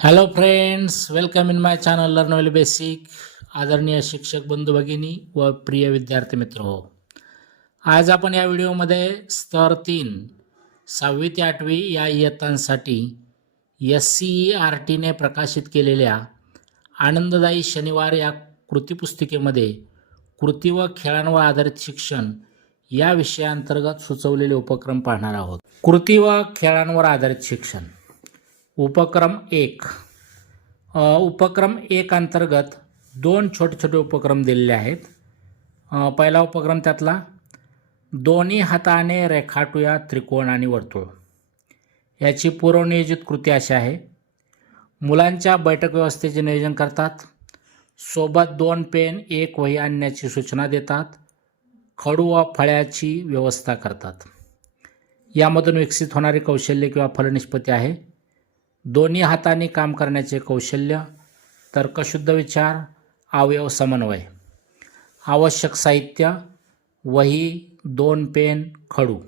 Hello friends welcome in my channel learn well basic आदरणीय शिक्षक बंधू भगिनी व प्रिय विद्यार्थी मित्र हो आज आपण या व्हिडिओमध्ये स्तर तीन सहावी ते आठवी या इयत्तांसाठी एस सी ई आर टीने प्रकाशित केलेल्या आनंददायी शनिवार या कृतीपुस्तिकेमध्ये कृती व खेळांवर आधारित शिक्षण या विषयाअंतर्गत सुचवलेले उपक्रम पाहणार आहोत. कृती व खेळांवर आधारित शिक्षण. उपक्रम एक. उपक्रम एक अंतर्गत दोन छोटे छोटे उपक्रम दिलेले आहेत. पहिला उपक्रम त्यातला दोन्ही हाताने रेखाटूया त्रिकोण आणि वर्तुळ. याची पूर्वनियोजित कृती अशी आहे. मुलांच्या बैठक व्यवस्थेचे नियोजन करतात. सोबत दोन पेन एक वही आणण्याची सूचना देतात. खडू व फळ्याची व्यवस्था करतात. यामधून विकसित होणारी कौशल्य किंवा फलनिष्पत्ती आहे. दोन्ही हाताने काम करण्याचे कौशल्य तर्कशुद्ध विचार अवयव समन्वय. आवश्यक साहित्य वही दोन पेन खडू.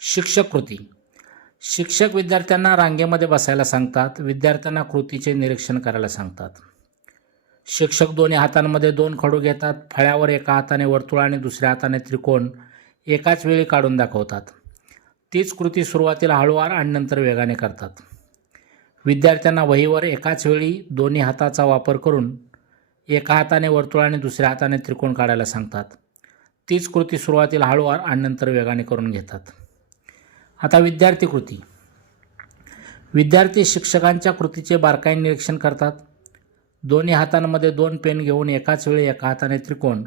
शिक्षक कृती. शिक्षक विद्यार्थ्यांना रांगेमध्ये बसायला सांगतात विद्यार्थ्यांना कृतीचे निरीक्षण करायला सांगतात. शिक्षक दोन्ही हातांमध्ये दोन खडू घेतात फळ्यावर एका हाताने वर्तुळ आणि दुसऱ्या हाताने त्रिकोण एकाच वेळी काढून दाखवतात. तीच कृती सुरुवातीला हळूवार आणि नंतर वेगाने करतात. विद्यार्थ्यांना वहीवर एकाच वेळी दोन्ही हाताचा वापर करून एका हाताने वर्तुळ आणि दुसऱ्या हाताने त्रिकोण काढायला सांगतात. तीच कृती सुरुवातीला हळूवार आणि नंतर वेगाने करून घेतात. आता विद्यार्थी कृती. विद्यार्थी शिक्षकांच्या कृतीचे बारकाईने निरीक्षण करतात. दोन्ही हातांमध्ये दोन पेन घेऊन एकाच वेळी एका हाताने त्रिकोण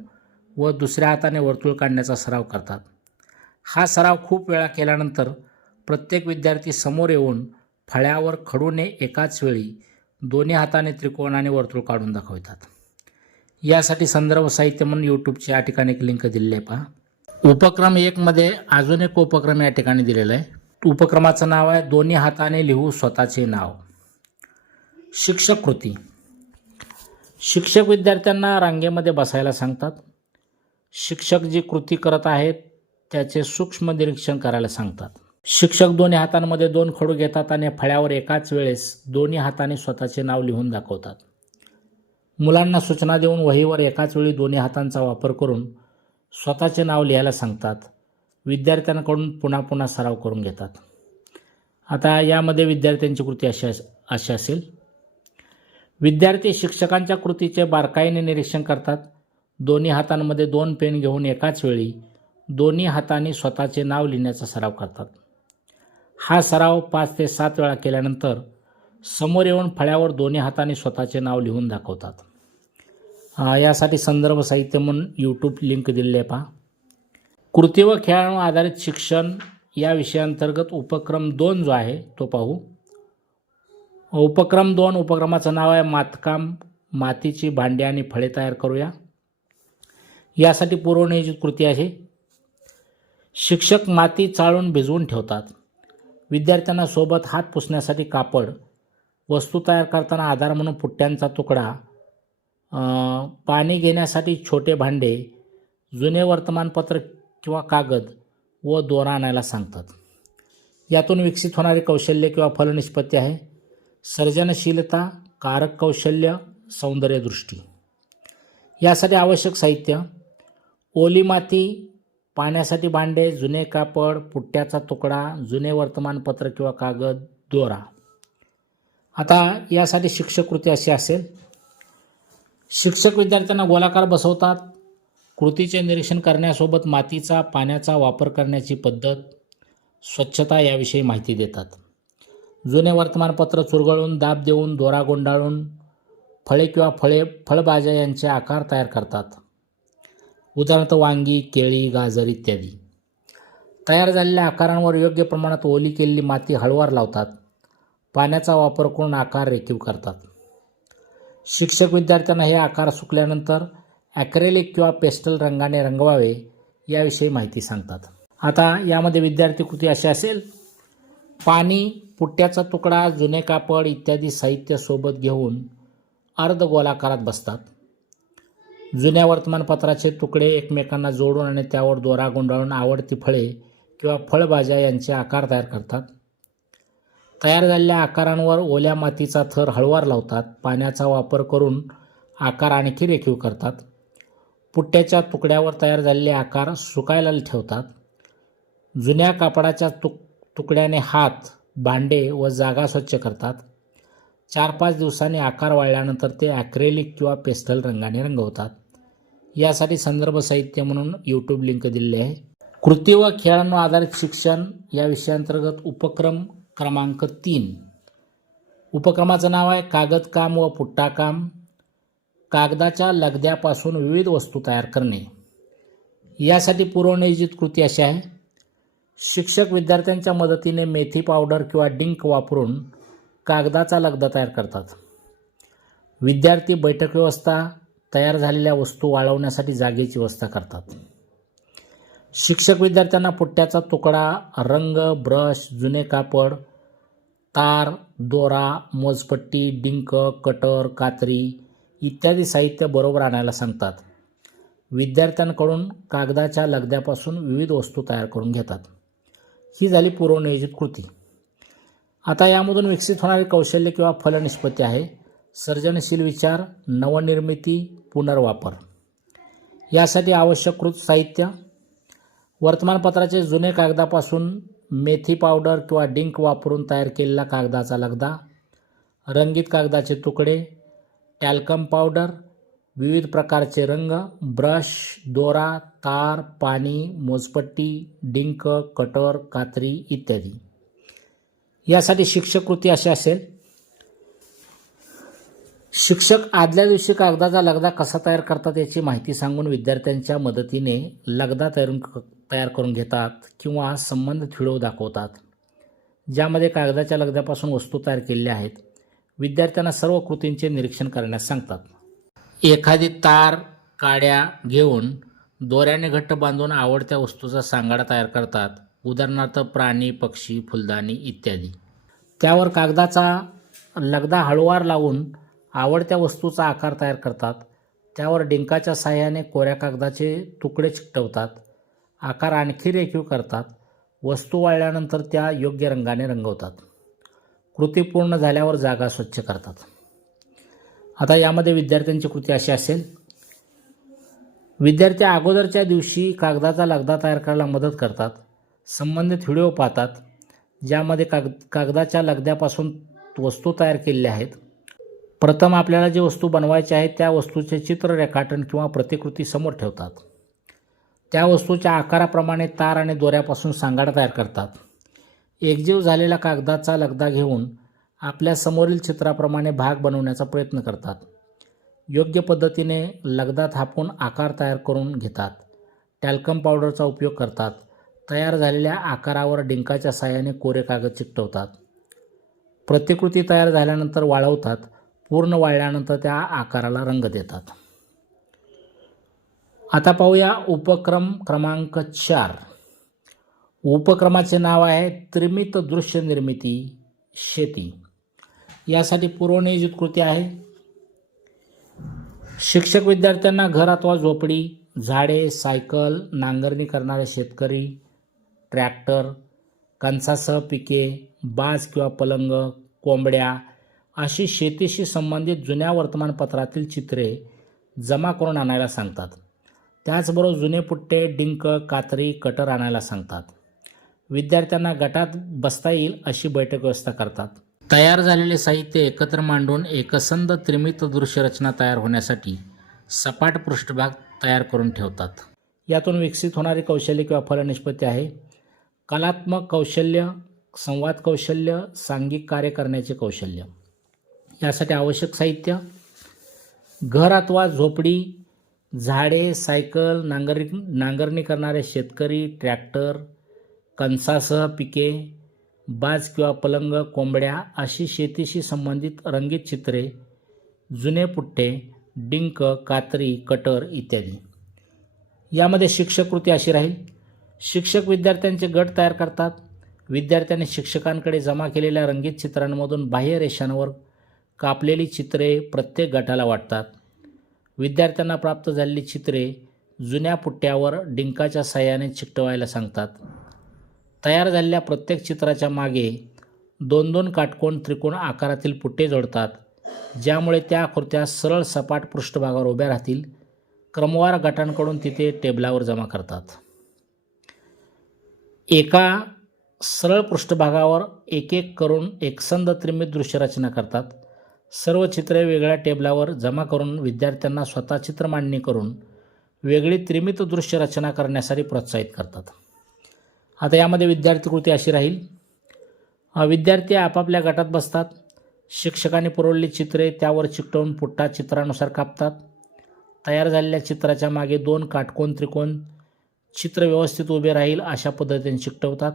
व दुसऱ्या हाताने वर्तुळ काढण्याचा सराव करतात. हा सराव खूप वेळा केल्यानंतर प्रत्येक विद्यार्थी समोर येऊन फळ्यावर खडूने एकाच वेळी दोन्ही हाताने त्रिकोण आणि वर्तुळ काढून दाखवतात. यासाठी संदर्भ साहित्य म्हणून यूट्यूबच्या या ठिकाणी एक लिंक दिलेली आहे पहा. उपक्रम एकमध्ये अजून एक उपक्रम या ठिकाणी दिलेला आहे. उपक्रमाचं नाव आहे दोन्ही हाताने लिहू स्वतःचे नाव. शिक्षक कृती शिक्षक विद्यार्थ्यांना रांगेमध्ये बसायला सांगतात. शिक्षक जी कृती करत आहेत त्याचे सूक्ष्म निरीक्षण करायला सांगतात. शिक्षक दोन्ही हातांमध्ये दोन खडू घेतात आणि फळ्यावर एकाच वेळेस दोन्ही हाताने स्वतःचे नाव लिहून दाखवतात. मुलांना सूचना देऊन वहीवर एकाच वेळी दोन्ही हातांचा वापर करून स्वतःचे नाव लिहायला सांगतात. विद्यार्थ्यांकडून पुन्हा पुन्हा सराव करून घेतात. आता यामध्ये विद्यार्थ्यांची कृती अशी अस- अशी असेल. विद्यार्थी शिक्षकांच्या कृतीचे बारकाईने निरीक्षण करतात. दोन्ही हातांमध्ये दोन पेन घेऊन एकाच वेळी दोन्ही हाताने स्वतःचे नाव लिहिण्याचा सराव करतात. हा सराव पाच ते सात वेळा केल्यानंतर समोर येऊन फळ्यावर दोन्ही हाताने स्वतःचे नाव लिहून दाखवतात. यासाठी संदर्भ साहित्य म्हणून यूट्यूब लिंक दिलेले आहे पहा. कृती व खेळाडू आधारित शिक्षण या विषयाअंतर्गत उपक्रम दोन जो आहे तो पाहू. उपक्रम दोन उपक्रमाचं नाव आहे मातकाम मातीची भांडी आणि फळे तयार करूया. यासाठी पुरवण्याची कृती आहे. शिक्षक माती चाळून भिजवून ठेवतात. विद्यार्थ्यांना सोबत हात पुसण्यासाठी कापड वस्तू तयार करताना आधार म्हणून पुट्ट्यांचा तुकडा पाणी घेण्यासाठी छोटे भांडे जुने वर्तमानपत्र किंवा कागद व दोरा आणायला सांगतात. यातून विकसित होणारी कौशल्य किंवा फलनिष्पत्ती आहे. सर्जनशीलता कारक कौशल्य सौंदर्यदृष्टी. यासाठी आवश्यक साहित्य ओली माती पाण्यासाठी भांडे जुने कापड पुट्ट्याचा तुकडा जुने वर्तमानपत्र किंवा कागद दोरा. आता यासाठी शिक्षक कृती अशी असेल. शिक्षक विद्यार्थ्यांना गोलाकार बसवतात. कृतीचे निरीक्षण करण्यासोबत मातीचा पाण्याचा वापर करण्याची पद्धत स्वच्छता याविषयी माहिती देतात. जुने वर्तमानपत्र चुरगळून दाब देऊन दोरा गुंडाळून फळे किंवा फळे फळभाज्या यांचे आकार तयार करतात. उदाहरणार्थ वांगी केळी गाजर इत्यादी. तयार झालेल्या आकारांवर योग्य प्रमाणात ओली केलेली माती हळवार लावतात. पाण्याचा वापर करून आकार रेखीव करतात. शिक्षक विद्यार्थ्यांना हे आकार सुकल्यानंतर ॲक्रेलिक किंवा पेस्टल रंगाने रंगवावे याविषयी माहिती सांगतात. आता यामध्ये विद्यार्थी कृती अशी असेल. पाणी पुट्ट्याचा तुकडा जुने कापड इत्यादी साहित्य सोबत घेऊन अर्धगोलाकारात बसतात. जुन्या वर्तमानपत्राचे तुकडे एकमेकांना जोडून आणि त्यावर दोरा गुंडाळून आवडती फळे किंवा फळभाज्या यांचे आकार तयार करतात. तयार झालेल्या आकारांवर ओल्या मातीचा थर हळवार लावतात. पाण्याचा वापर करून आकार आणखी रेखीव करतात. पुट्ट्याच्या तुकड्यावर तयार झालेले आकार सुकायला ठेवतात. जुन्या कापडाच्या तुक तुकड्याने हात भांडे व जागा स्वच्छ करतात. चार पाच दिवसांनी आकार वाळल्यानंतर ते ॲक्रेलिक किंवा पेस्टल रंगाने रंगवतात. यासाठी संदर्भ साहित्य म्हणून यूट्यूब लिंक दिलेली आहे. कृती व खेळांवर आधारित शिक्षण या विषयांतर्गत उपक्रम क्रमांक तीन. उपक्रमाचं नाव आहे कागदकाम व पुट्टाकाम. कागदाच्या लगद्यापासून विविध वस्तू तयार करणे. यासाठी पूर्वनियोजित कृती अशी आहे. शिक्षक विद्यार्थ्यांच्या मदतीने मेथी पावडर किंवा डिंक वापरून कागदाचा लगदा तयार करतात. विद्यार्थी बैठक व्यवस्था तयार झालेल्या वस्तू वाळवण्यासाठी जागेची व्यवस्था करतात. शिक्षक विद्यार्थ्यांना पुट्ट्याचा तुकडा रंग ब्रश जुने कापड तार दोरा मोजपट्टी डिंक कटर कात्री इत्यादी साहित्य बरोबर आणायला सांगतात. विद्यार्थ्यांकडून कागदाच्या लगद्यापासून विविध वस्तू तयार करून घेतात. ही झाली पूर्वनियोजित कृती. आता यामधून विकसित होणारे कौशल्य किंवा फलनिष्पत्ती आहे. सर्जनशील विचार नवनिर्मिती पुनर्वापर. यासाठी आवश्यक कृत साहित्य वर्तमानपत्राचे जुने कागदापासून मेथी पावडर किंवा डिंक वापरून तयार केलेला कागदाचा लगदा रंगीत कागदाचे तुकडे टॅल्कम पावडर विविध प्रकारचे रंग ब्रश दोरा तार पाणी मोजपट्टी डिंक कटर कात्री इत्यादी. यासाठी शिक्षक कृती अशी असेल. शिक्षक आदल्या दिवशी कागदाचा लगदा कसा तयार करतात याची माहिती सांगून विद्यार्थ्यांच्या मदतीने लगदा तयार तयार करून घेतात किंवा संबंधित व्हिडिओ दाखवतात ज्यामध्ये कागदाच्या लगद्यापासून वस्तू तयार केलेल्या आहेत. विद्यार्थ्यांना सर्व कृतींचे निरीक्षण करण्यास सांगतात. एखादी तार काड्या घेऊन दोऱ्याने घट्ट बांधून आवडत्या वस्तूचा सांगाडा तयार करतात. उदाहरणार्थ प्राणी पक्षी फुलदाणी इत्यादी. त्यावर कागदाचा लगदा हळूवार लावून आवडत्या वस्तूचा आकार तयार करतात. त्यावर डिंकाच्या साह्याने कोऱ्या कागदाचे तुकडे चिकटवतात. आकार आणखी रेखीव करतात. वस्तू वाळल्यानंतर त्या योग्य रंगाने रंगवतात. कृती पूर्ण झाल्यावर जागा स्वच्छ करतात. आता यामध्ये विद्यार्थ्यांची कृती अशी असेल. विद्यार्थी अगोदरच्या दिवशी कागदाचा लगदा तयार करायला मदत करतात. संबंधित व्हिडिओ पाहतात ज्यामध्ये काग कागदाच्या लगद्यापासून वस्तू तयार केलेल्या आहेत. प्रथम आपल्याला जी वस्तू बनवायची आहे त्या वस्तूचे चित्र रेखाटन किंवा प्रतिकृती समोर ठेवतात. त्या वस्तूच्या आकाराप्रमाणे तार आणि दोऱ्यापासून सांगाडा तयार करतात. एकजीव झालेला कागदाचा लगदा घेऊन आपल्या समोरील चित्राप्रमाणे भाग बनवण्याचा प्रयत्न करतात. योग्य पद्धतीने लगदा थापून आकार तयार करून घेतात. टॅल्कम पावडरचा उपयोग करतात. तयार झालेल्या आकारावर डिंकाच्या साहाय्याने कोरे कागद चिकटवतात. प्रतिकृती तयार झाल्यानंतर वाळवतात पूर्ण वाळल्यानंतर त्या आकाराला रंग देतात. आता पाहूया उपक्रम क्रमांक चार. उपक्रमाचे नाव आहे त्रिमित दृश्य निर्मिती शेती. यासाठी पूर्वनियोजित कृती आहे. शिक्षक विद्यार्थ्यांना घर अथवा झोपडी झाडे सायकल नांगरणी करणारे शेतकरी ट्रॅक्टर कणसासह पिके बाज किंवा पलंग कोंबड्या अशी शेतीशी संबंधित जुन्या वर्तमानपत्रातील चित्रे जमा करून आणायला सांगतात. त्याचबरोबर जुने पुट्टे डिंक कात्री कटर आणायला सांगतात. विद्यार्थ्यांना गटात बसता येईल अशी बैठक व्यवस्था करतात. तयार झालेले साहित्य एकत्र मांडून एकसंध त्रिमित दृश्य रचना तयार होण्यासाठी सपाट पृष्ठभाग तयार करून ठेवतात. यातून विकसित होणारी कौशल्य किंवा फलनिष्पत्ती आहे. कलात्मक कौशल्य संवाद कौशल्य सांघिक कार्य करण्याचे कौशल्य. यासाठी आवश्यक साहित्य घर अथवा झोपडी झाडे सायकल नांगरी नांगरणी करणारे शेतकरी ट्रॅक्टर कणसासह पिके बाज किंवा पलंग कोंबड्या अशी शेतीशी संबंधित रंगीत चित्रे जुने पुठ्ठे डिंक कात्री कटर इत्यादी. यामध्ये शिक्षक कृती अशी राहील. शिक्षक विद्यार्थ्यांचे गट तयार करतात. विद्यार्थ्यांनी शिक्षकांकडे जमा केलेल्या रंगीत चित्रांमधून बाह्य रेषांवर कापलेली चित्रे प्रत्येक गटाला वाटतात. विद्यार्थ्यांना प्राप्त झालेली चित्रे जुन्या पुट्ट्यावर डिंकाच्या साह्याने चिकटवायला सांगतात. तयार झालेल्या प्रत्येक चित्राच्या मागे दोन दोन काटकोन त्रिकोण आकारातील पुट्टे जोडतात ज्यामुळे त्या आकृत्या सरळ सपाट पृष्ठभागावर उभ्या राहतील. क्रमवार गटांकडून तिथे टेबलावर जमा करतात. एका सरळ पृष्ठभागावर एक एक करून एकसंध त्रिमित दृश्य रचना करतात. सर्व चित्रे वेगळ्या टेबलावर जमा करून विद्यार्थ्यांना स्वतः चित्र मांडणी करून वेगळी त्रिमित दृश्य रचना करण्यासाठी प्रोत्साहित करतात. आता यामध्ये विद्यार्थी कृती अशी राहील. विद्यार्थी आपापल्या गटात बसतात. शिक्षकांनी पुरवलेली चित्रे त्यावर चिकटवून पुट्टा चित्रानुसार कापतात. तयार झालेल्या चित्राच्या मागे दोन काटकोन त्रिकोण चित्र व्यवस्थित उभे राहील अशा पद्धतीने शिकवतात.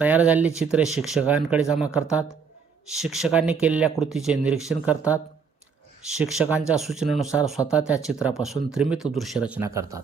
तयार झालेली चित्रे शिक्षकांकडे जमा करतात. शिक्षकांनी केलेल्या कृतीचे निरीक्षण करतात. शिक्षकांच्या सूचनेनुसार स्वतः त्या चित्रापासून त्रिमित दृश्यरचना करतात.